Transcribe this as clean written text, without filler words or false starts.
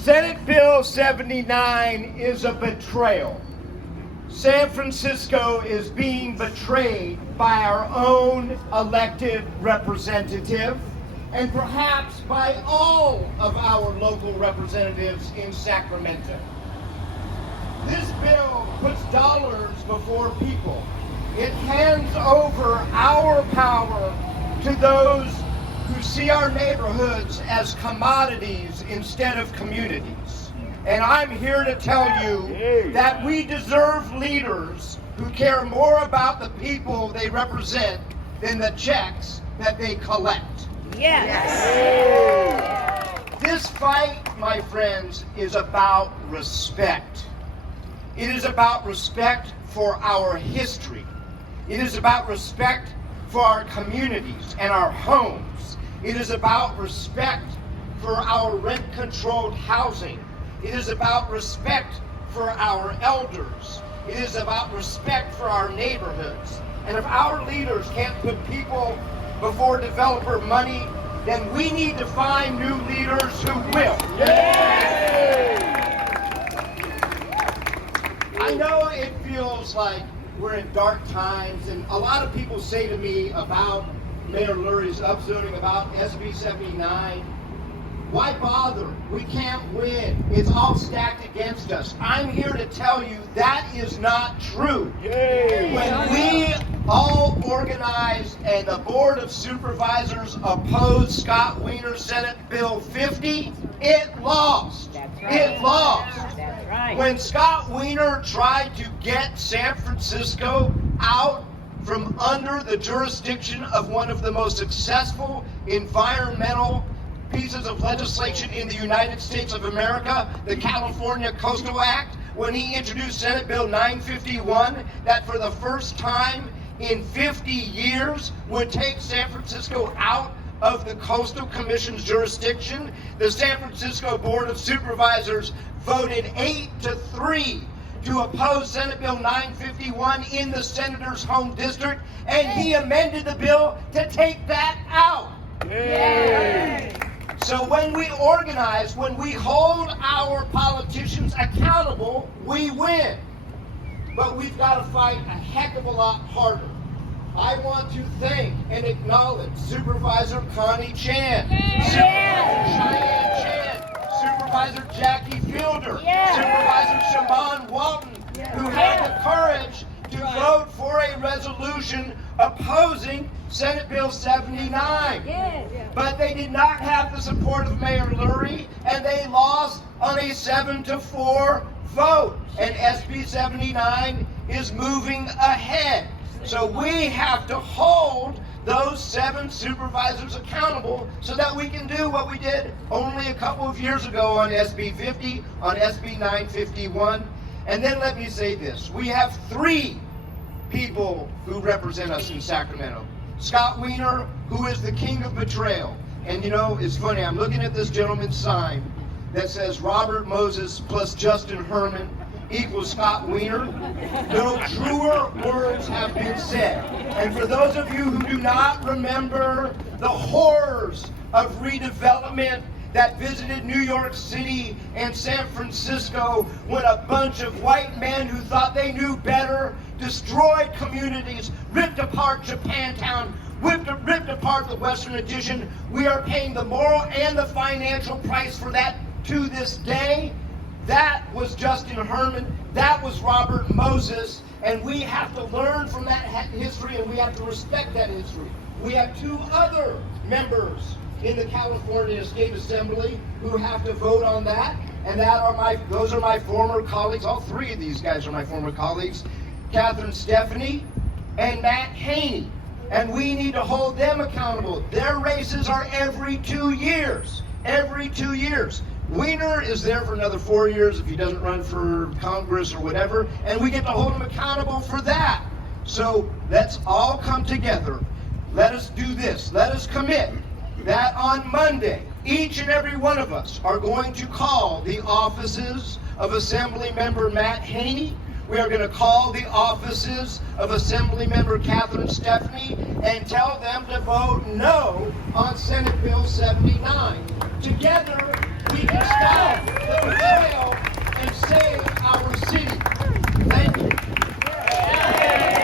Senate Bill 79 is a betrayal. San Francisco is being betrayed by our own elected representative and perhaps by all of our local representatives in Sacramento. This bill puts dollars before people. It hands over our power to those who see our neighborhoods as commodities instead of communities. And I'm here to tell you that we deserve leaders who care more about the people they represent than the checks that they collect. Yes. This fight, my friends, is about respect. It is about respect for our history. It is about respect for our communities and our homes. It is about respect for our rent-controlled housing. It is about respect for our elders. It is about respect for our neighborhoods. And if our leaders can't put people before developer money, then we need to find new leaders who will. I know it feels like we're in dark times, and a lot of people say to me about Mayor Lurie's upzoning, about SB 79, why bother? We can't win. It's all stacked against us. I'm here to tell you that is not true. When we all organized and the Board of Supervisors opposed Scott Wiener's Senate Bill 50, it lost. It lost. That's right. When Scott Wiener tried to get San Francisco out from under the jurisdiction of one of the most successful environmental pieces of legislation in the United States of America, the California Coastal Act, when he introduced Senate Bill 951, that for the first time in 50 years would take San Francisco out of the Coastal Commission's jurisdiction, the San Francisco Board of Supervisors voted 8-3 to oppose Senate Bill 951 in the senator's home district, and he amended the bill to take that out. Yay. So when we organize, when we hold our politicians accountable, we win. But we've got to fight a heck of a lot harder. I want to thank and acknowledge Supervisor Connie Chan, Supervisor Cheyenne Chan, Supervisor Jackie Fielder, Supervisor Shaman Walton, who had the courage to vote for a resolution opposing Senate Bill 79. But they did not have the support of Mayor Lurie, and they lost on a 7-4 vote. And SB 79 is moving ahead. So we have to hold those 7 supervisors accountable so that we can do what we did only a couple of years ago on SB 50, on SB 951. And then let me say this. We have 3 people who represent us in Sacramento. Scott Wiener, who is the king of betrayal. And you know, it's funny, I'm looking at this gentleman's sign that says Robert Moses plus Justin Herman equals Scott Wiener. No truer words have been said. And for those of you who do not remember the horrors of redevelopment that visited New York City and San Francisco when a bunch of white men who thought they knew better destroyed communities, ripped apart Japantown, ripped apart the Western Addition. We are paying the moral and the financial price for that to this day. That was Justin Herman. That was Robert Moses. And we have to learn from that history, and we have to respect that history. We have 2 other members in the California State Assembly who have to vote on that. And those are my former colleagues. All 3 of these guys are my former colleagues. Catherine Stephanie and Matt Haney. And we need to hold them accountable. Their races are every 2 years. Every 2 years. Wiener is there for another 4 years if he doesn't run for Congress or whatever, and we get to hold him accountable for that. So let's all come together. Let us do this. Let us commit that on Monday, each and every one of us are going to call the offices of Assembly Member Matt Haney. We are going to call the offices of Assembly Member Catherine Stephanie and tell them to vote no on Senate Bill 79. Together, we can stop